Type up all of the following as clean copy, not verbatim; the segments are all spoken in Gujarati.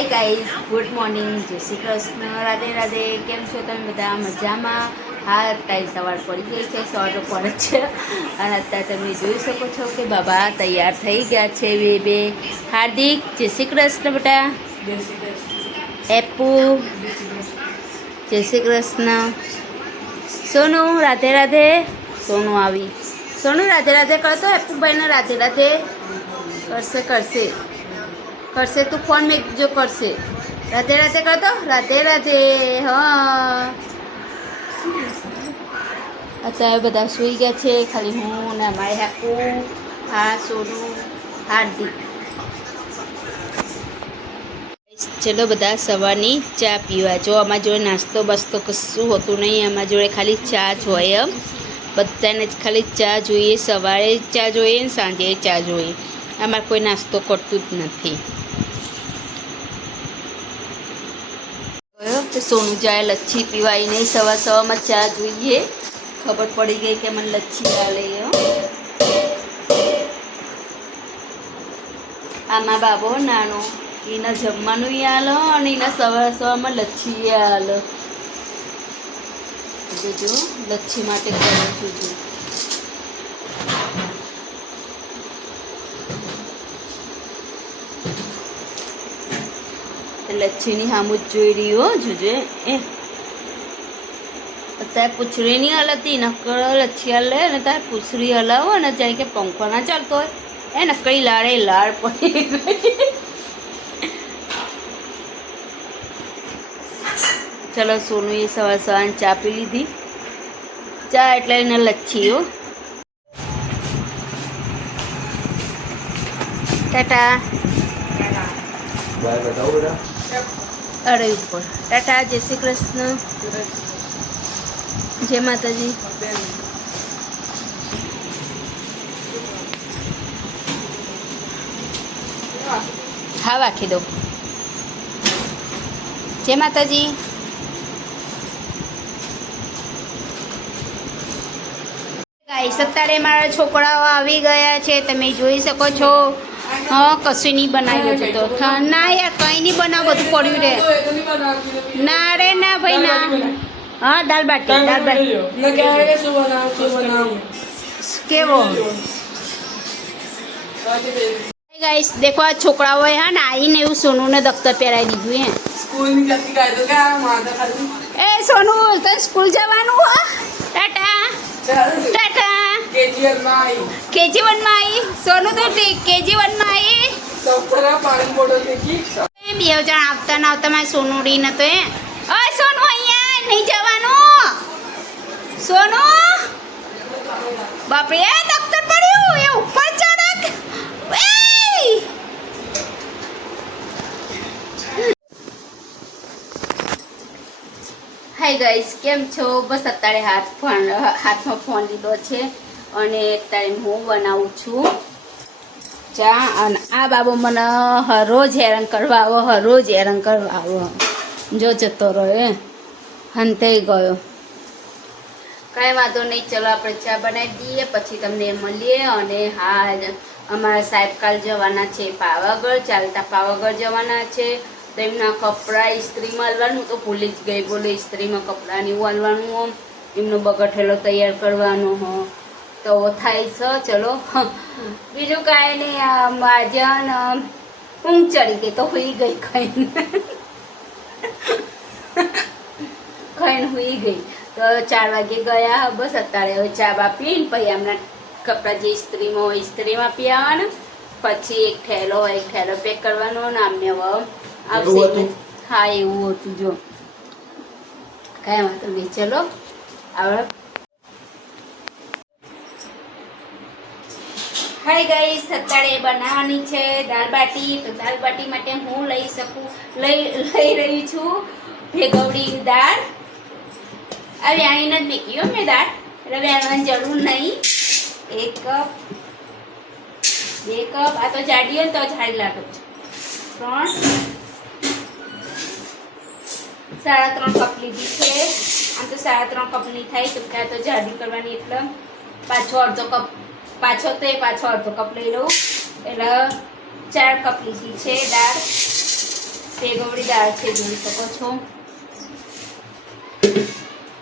હાય ગાઈઝ, ગુડ મોર્નિંગ, જય શ્રી કૃષ્ણ, રાધે રાધે. કેમ છો તમે બધા? મજામાં? હા, અત્યારે સવાર પડી ગઈ છે, સવારનો પડે છે અને અત્યારે તમે જોઈ શકો છો કે બાબા તૈયાર થઈ ગયા છે. બે હાર્દિક, જય શ્રી કૃષ્ણ બેટા. એપુ, જય શ્રી કૃષ્ણ. સોનુ, રાધે રાધે. સોનુ આવી. સોનુ રાધે રાધે કરતો. એપુભાઈને રાધે રાધે કરશે કરશે કરશે. તું ફોન મેકજો કરશે. રાધે રાધે કરતો. રાધે રાધે. હા, અત્યારે બધા સૂઈ ગયા છે, ખાલી હું ને અમારે હેપુ, હા સોનુ, હાર્દિક. ચલો બધા સવારની ચા પીવા. જો અમારા જોડે નાસ્તો બસ્તો કશું હોતું નહીં, અમારા જોડે ખાલી ચા જ હોય. બધાને જ ખાલી ચા જોઈએ. સવારે ચા જોઈએ ને સાંજે ચા જોઈએ. અમારે કોઈ નાસ્તો કરતું જ નથી. તો સોનું જાય લચ્છી પીવાય નહીં, સવારમાં ચા જોઈએ. ખબર પડી ગઈ કે મને લચ્છી આલે. આમાં બાબો નાનો, એના જમવાનું હાલો અને એના સવારમાં લચ્છી હાલો. જોજો લચ્છી માટે કરું છું. લચ્છીની સામું જ જોઈ રહી હો. જોજે અત્યારે પૂછડી નહીં હલતી, નકળ લચ્છી હલે ને તારે પૂછડી હલાવો ને જાણે કે પંખો ના ચાલતો હોય એ નકળી લાડે લાડ પડી ગઈ. ચલો સોનુએ સવાર ચા પી લીધી. ચા એટલે એને લચ્છી હો. ટાટા. અરે ઉપર ટાટા. જય શ્રી કૃષ્ણ, જય માતાજી. હા, રાખી દો. જય માતાજી. અત્યારે મારા છોકરાઓ આવી ગયા છે, તમે જોઈ શકો છો. હા, કશું નહીં બનાવ્યું છે તો ના યાર, કંઈ નહીં બનાવ, બધું પડ્યું રે. ના રે ના ભાઈ ના. હા, દાલ બાટી. કેવો ગાઈસ દેખો, આ છોકરાઓએ હા ને આવીને એવું સોનુને દફતર પહેરાવી દીધું. એ સોનુ, તો સ્કૂલ જવાનું હો. ટાટા ટાટા. KG1 માં આવી. સોનુ તો KG1 માં આવી. બે જણ આવતા ના આવતા મારે સોનુ રી નતો. ઓય સોનુ, અહીંયા નહીં જવાનું. સોનુ બાપરે, એ દફતર પડ્યું. એ ઉપર ચડક. હાય ગાઈસ, કેમ છો? બસ અત્યારે હાથમાં ફોન લીધો છે અને અત્યારે હું બનાવું છું ચા. અને આ બાબો મને હરોજ હેરાન કરવા આવો, હરોજ હેરાન કરવા આવો. જો જતો રહ્યો, હંતાઈ ગયો. કાંઈ વાંધો નહીં, ચલો આપણે ચા બનાવી દઈએ, પછી તમને મળીએ. અને હા, અમારા સાહેબ કાલ જવાના છે પાવાગઢ, ચાલતા પાવાગઢ જવાના છે. તો એમના કપડાં ઇસ્ત્રીમાં હાલવાનું તો ભૂલી જ ગઈ. બોલો, ઇસ્ત્રીમાં કપડાં ને એવું હાલવાનું, એમનો બગઠેલો તૈયાર કરવાનો હો તો થાય છે. ચલો, બીજું કાંઈ નહીં. આજે ઊંઘ ચડી ગઈ તો સુઈ ગઈ. ખાઈને સુઈ ગઈ તો 4 વાગે ગયા. બસ અત્યારે હવે ચા બા પીને પછી એમના કપડાં જે ઇસ્ત્રીમાં હોય ઇસ્ત્રીમાં પી આવવાના. પછી એક થેલો પેક કરવાનો ને અમને હવે આવશે. હા, એવું હતું. જો કાંઈ વાંધો નહીં, ચલો હવે. હાય ગાઈસ, અત્યારે બનાવવાની છે દાળ બાટી. તો દાળ બાટી માટે હું લઈ રહી છું ભેગવડી દાળ. આ વ્યાણીને જ મેકી હો મેં દાળ, એટલે વ્યાણવાની જરૂર નહીં. 1 કપ 2 કપ. આ તો જાડી હોય ને તો જાડી લાગે છે. 3 3.5 કપ લીધી છે. આમ તો 3.5 કપની થાય તો ત્યાં તો જાડી કરવાની, એટલે પાછો અડધો કપ અડધો કપ લઈ લઉં. એટલે 4 કપ લીધી છે દાળ. પેગવડી દાળ છે, જોઈ શકો છો.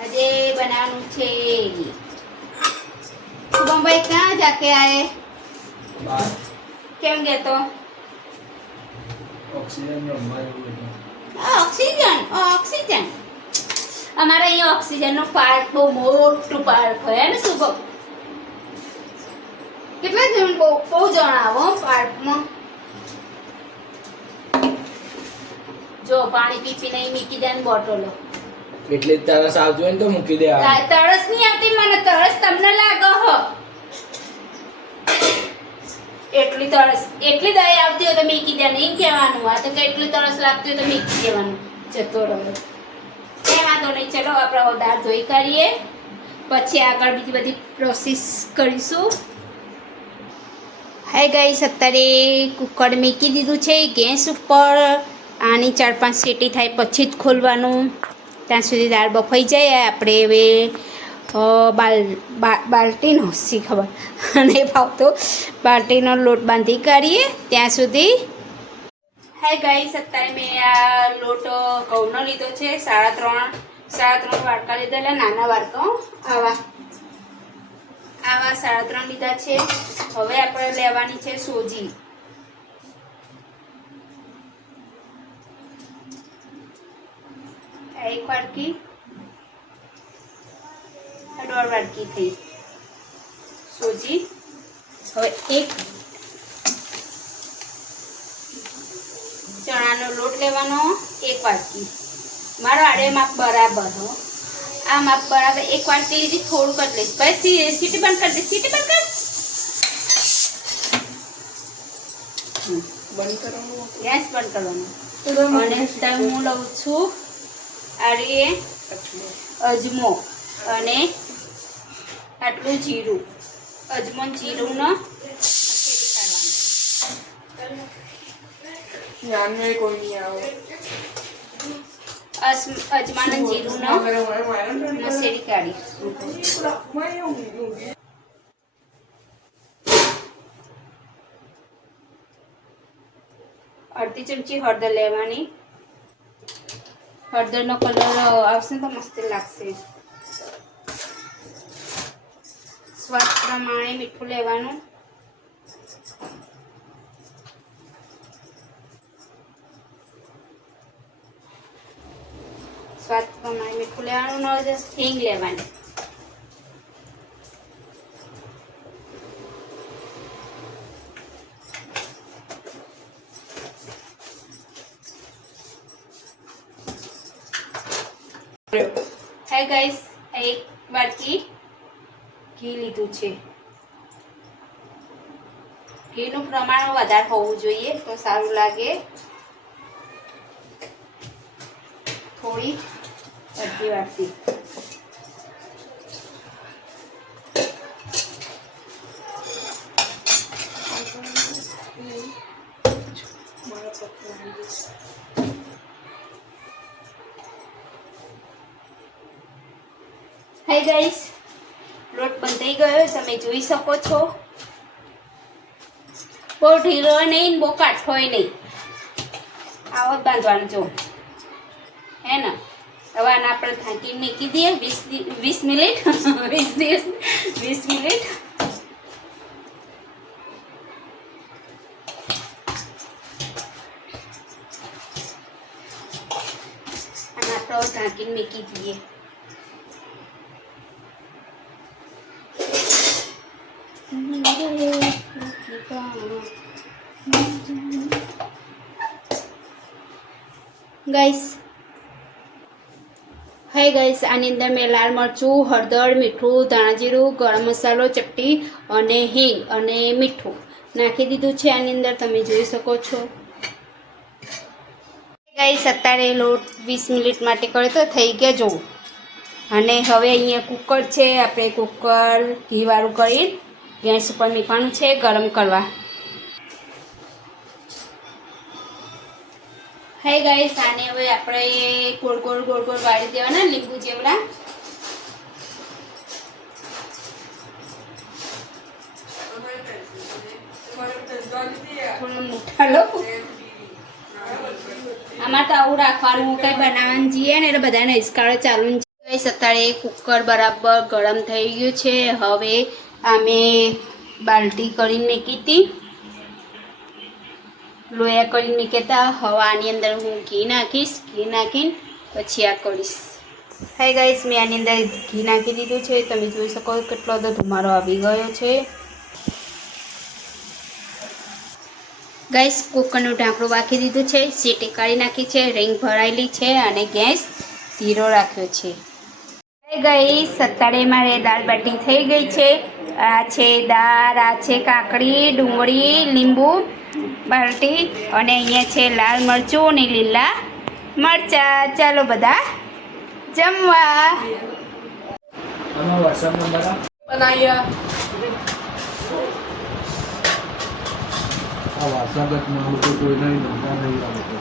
આજે બનાવવાનું છે. શુભમભાઈ ક્યાં જાકે આયે? કેમ ગયો? ઓક્સિજન અમારે અહીંયા ઓક્સિજન નો પાર્ક બહુ મોટું પાર્ક હોય ને શુભમ. કેટલા જણ? બહુ જણ આવો પાર્કમાં. જો પાણી પીપી નહીં મૂકી દે ને બોટલો. એટલે તરસ આવતી હોય ને તો મૂકી દે. તરસ નહીં આવતી મને, તરસ તમને લાગે હો. એટલી દયા આવતી હોય તો મૂકી દે, નહીં કહેવાનું. આ તો કે એટલી તરસ લાગતી હોય તો મૂકી દેવાનું, જતો રહે. એ વાંધો નહીં. ચલો આપણે દાળ ધોઈ કાઢીએ, પછી આગળ બીજી બધી પ્રોસેસ કરીશું. હાય ગાઈસ, અત્યારે કુકર મૂકી દીધું છે ગેસ ઉપર. આની 4-5 સીટી થાય પછી જ ખોલવાનું. ત્યાં સુધી દાળ બફાઈ જાય. આપણે હવે બાલટીનો શી ખબર નહીં ફાવતો, બાલટીનો લોટ બાંધી કાઢીએ ત્યાં સુધી. હાય ગાઈસ, અત્યારે મેં આ લોટ ઘઉંનો લીધો છે. 3.5 વાટકા લીધેલા, નાના વાટકા આવા 3.5 લીધા છે. હવે આપણે લેવાની છે સોજી. એક વાટકી, 1.5 વાટકી થઈ સોજી. હવે એક ચણાનો લોટ લેવાનો, 1 વાટકી. મારો આડે માપ બરાબર હો, આ માપ બરાબર. 1 વાટકી લીધી, થોડું કરી લઈશ. પછી સીટી બંધ કરી દે. સીટી બંધ કર, ગેસ બંધ કરવાનો. અને હું લઉં છું આડીએ અજમો અને આટલું જીરું. અજમો જીરું નો અજમાન જીરું નો નસેડી કાઢી. અડધી ચમચી હળદર લેવાની. હળદરનો કલર આવશે તો મસ્ત લાગશે. સ્વાદ પ્રમાણે મીઠું લેવાનું. હિંગ લેવાની. હાય ગાઈસ, 1 વાટકી ઘી લીધું છે. ઘીનું પ્રમાણ વધારે હોવું જોઈએ તો સારું લાગે. થોડી અડધી વાટકી. હાય ગાઈસ, લોટ બંધાઈ ગયો તમે જોઈ શકો છો. બહુ ઢીલો નહીં, બહુ કાઠોય નહીં, આવો જ બાંધવાનું. જો હે ને. હવે આને આપણે ઢાંકી મૂકી દઈએ 20 મિનિટ. 20 મિનિટ. અને આપણે ઢાંકીને મૂકી દઈએ. ગાઈસ, હાય ગાઈસ, આની અંદર મેં લાલ મરચું, હળદર, મીઠું, ધાણા જીરું, ગરમ મસાલો, ચપટી અને હિંગ અને મીઠું નાખી દીધું છે આની અંદર. તમે જોઈ શકો છો. ગાઈસ, અત્યારે લોટ 20 મિનિટ માટે કર્યો તો થઈ ગયા જો. અને હવે અહીંયા કુકર છે, આપણે કુકર ઘીવાળું કરી ગેસ ઉપર મૂકવાનું છે ગરમ કરવા. હાય ગાઈસ, આને હવે આપણે ગોળ ગોળ વાળી દેવાના લીંબુ જેવડા. થોડું મીઠા લો. આ અમારે તો આવું રાખવાનું કંઈ બનાવવાનું જઈએ ને એટલે બધાને હિસકાળો ચાલુ છે. અત્યારે કુકર બરાબર ગરમ થઈ ગયું છે. હવે અમે બાલટી કરીને મૂકી હતી, લોયા કરીને મૂક્યા હતા. હવે આની અંદર હું ઘી નાખીશ, ઘી નાખીને પછી આ કરીશ. હાય ગાઈસ, મેં આની અંદર ઘી નાખી દીધું છે. તમે જોઈ શકો કેટલો બધો ધુમાડો આવી ગયો છે. ગાઈસ, કુકરનું ઢાંકણું રાખી દીધું છે, સીટી કાઢી નાખી છે, રીંગ ભરાયેલી છે અને ગેસ ધીરો રાખ્યો છે. ગાઈસ, અત્યારે મારે દાળ બાટી થઈ ગઈ છે. આ છે દાળ, આ છે કાકડી, ડુંગળી, લીંબુ બાટી અને અહીંયા છે લાલ મરચું અને લીલા મરચાં. ચાલો બધા જમવા. અમે WhatsApp નંબર બનાવીએ. આ વાસાગતમાં હું તો કોઈ નહીં નમતા નહીં આવતો.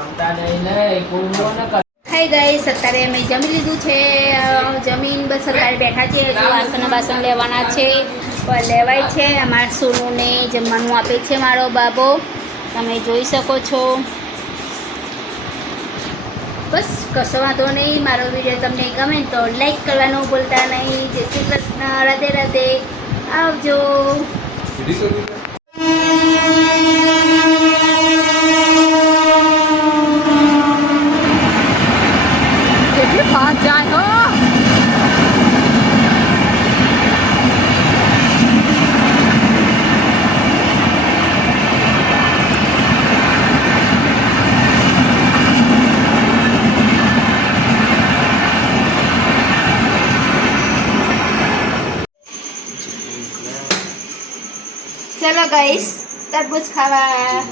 રમતા નહીં ને કોઈ ન કર. હાય ગાઈસ, અત્યારે અમે જમી લીધું છે. જમીન બસ અત્યારે બેઠા છીએ. હજુ વાસણ લેવાના છે, પણ લેવાય છે. અમારા સોનુને જમવાનું આપે છે મારો બાબો, તમે જોઈ શકો છો. બસ કશો વાંધો નહીં. મારો વિડીયો તમને ગમે તો લાઈક કરવાનું ભૂલતા નહીં. જય શ્રી કૃષ્ણ, રાધે રાધે, આવજો. કેટલી ફાસ્ટ જાય હો. ચલો ગાઈસ, તરબૂચ ખાવા.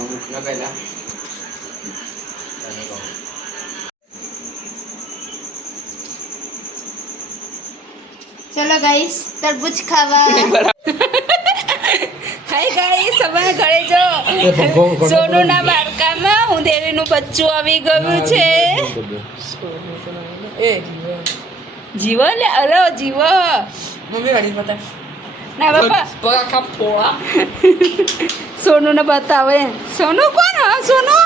ચલો ગાઈસ, તરબૂચ ખાવા. હાય ગાઈસ, અમારા ઘરે જો સોનુના બાળકામાં ઉંદેરીનું બચ્ચું આવી ગયું છે. જીવો લે, અરે જીવો. મમ્મી વાળી પતા ના બાપા, પગા કાપોળા સોનુને બતાવે. સોનુ કોણ? હા સોનુ.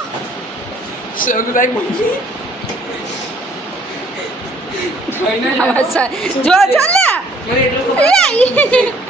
સગદાઈ મમ્મી જો ચાલ મને એટલું ખબર